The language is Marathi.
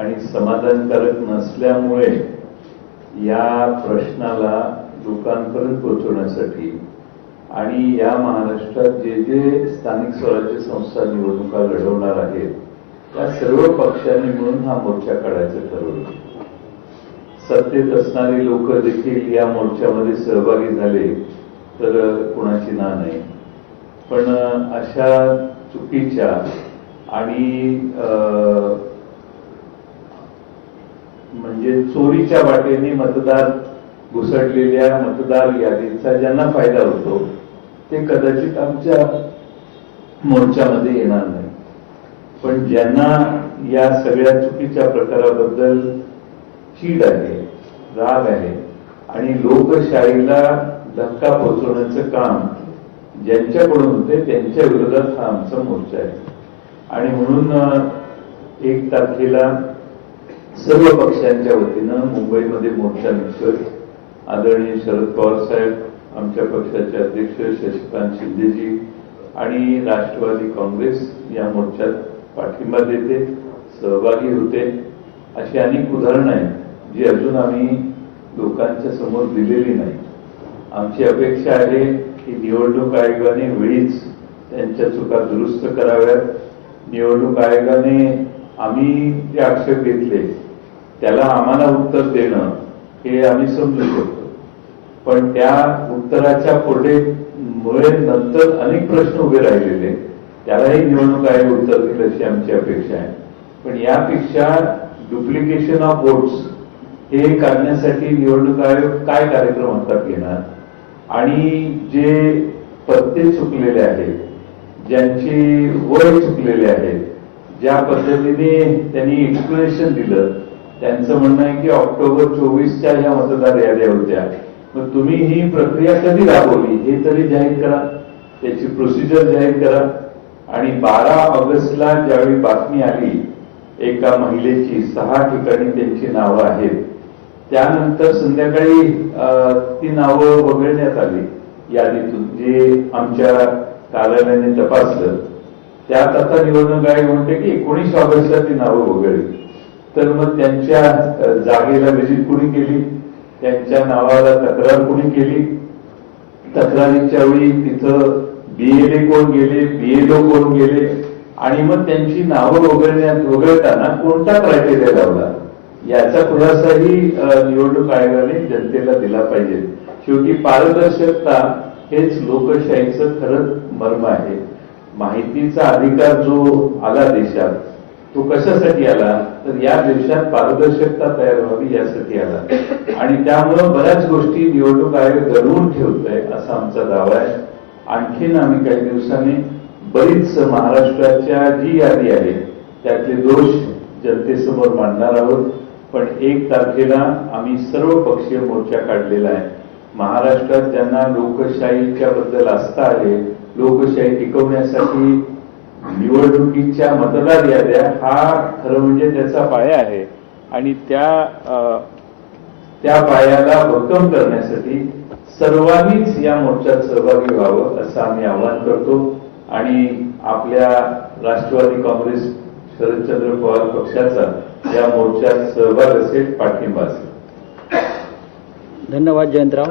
आणि समाधानकारक नसल्यामुळे या प्रश्नाला लोकांपर्यंत पोहोचवण्यासाठी आणि या महाराष्ट्रात जे जे स्थानिक स्वराज्य संस्था निवडणुका लढवणार आहेत त्या सर्व पक्षांनी मिळून हा मोर्चा काढायचं ठरवलं सत्तेत असणारी लोक देखील या मोर्चामध्ये सहभागी झाले तर कोणाची ना नाही पण अशा चुकीच्या आणि चोरीच्या वाटेने मतदार घुसडलेल्या मतदार यादीचा ज्यांना फायदा होतो ते कदाचित आमच्या मोर्चामध्ये येणार नाही पण ज्यांना या सगळ्या चुकीच्या प्रकाराबद्दल चीड आहे राग आहे आणि लोकशाहीला धक्का पोहोचवण्याचं काम ज्यांच्याकडून होते त्यांच्या विरोधात हा आमचा मोर्चा आहे आणि म्हणून एक तारखेला सर्व पक्षांच्या वतीनं मुंबईमध्ये मोर्चा निघतोय आदरणीय शरद पवार साहेब आमच्या पक्षाचे अध्यक्ष शशिकांत शिंदेजी आणि राष्ट्रवादी काँग्रेस या मोर्चात पाठिंबा देते सहभागी होते अशी अनेक उदाहरणं आहेत जी अजून आम्ही लोकांच्या समोर दिलेली नाही आमची अपेक्षा आहे की निवडणूक आयोगाने वेळीच त्यांच्या चुका दुरुस्त कराव्यात निवडणूक आयोगाने आम्ही जे आक्षेप घेतले त्याला आम्हाला उत्तर देणं हे आम्ही समजू शकतो पण त्या उत्तराच्या पुढे मुळे नंतर अनेक प्रश्न उभे राहिलेले त्यालाही निवडणूक आयोग उत्तर दिलं अशी आमची अपेक्षा आहे पण यापेक्षा डुप्लिकेशन ऑफ वोट्स हे काढण्यासाठी निवडणूक आयोग काय कार्यक्रम हातात घेणार आणि जे पत्ते चुकलेले आहेत ज्यांची वय चुकलेले आहेत ज्या पद्धतीने त्यांनी एक्सप्लेनेशन दिलं त्यांचं म्हणणं आहे की ऑक्टोबर चोवीसच्या ह्या मतदार यादी होत्या मग तुम्ही ही प्रक्रिया कधी राबवली हे तरी जाहीर करा त्याची प्रोसिजर जाहीर करा आणि बारा ऑगस्टला ज्यावेळी बातमी आली एका महिलेची सहा ठिकाणी त्यांची नावं आहेत त्यानंतर संध्याकाळी ती नावं वगळण्यात आली यादीतून जे आमच्या कार्यालयाने तपासलं त्यात आता निवडणूक आयोग म्हणते की एकोणीस ऑगस्टला ती नावं वगळली तर मग त्यांच्या जागेला विजिट कुणी केली त्यांच्या नावाला तक्रार कुणी केली तक्रारीच्या वेळी तिथं बीएलए कोण गेले बीएलओ कोण गेले आणि मग त्यांची नावं वगळण्यात वगळताना कोणता क्रायटेरिया लावला याचा खुलासाही निवडणूक आयोगाने जनतेला दिला पाहिजे शेवटी पारदर्शकता हेच लोकशाहीचं खरंच मर्म आहे माहितीचा अधिकार जो आला देशात तो कशासाठी आला तर या देशात पारदर्शकता तयार व्हावी यासाठी आला आणि त्यामुळं बऱ्याच गोष्टी निवडणूक आयोग घडवून ठेवत आहे असा आमचा दावा आहे आणखीन आम्ही काही दिवसांनी बरीच महाराष्ट्राच्या जी यादी आहे त्यातले दोष जनतेसमोर मांडणार आहोत पण एक तारखेला आम्ही सर्व पक्षीय मोर्चा काढलेला आहे महाराष्ट्रात त्यांना लोकशाहीच्या बद्दल आस्था आहे लोकशाही टिकवण्यासाठी निवडणुकीच्या मतदार याद्या हा खरं म्हणजे त्याचा पाया आहे आणि त्या त्या पायाला भक्कम करण्यासाठी सर्वांनीच या मोर्चात सहभागी व्हावं असं आम्ही आवाहन करतो आणि आपल्या राष्ट्रवादी काँग्रेस शरदचंद्र पवार पक्षाचा या मोर्चात सहभाग असेल पाठिंबा असेल धन्यवाद जयंतराव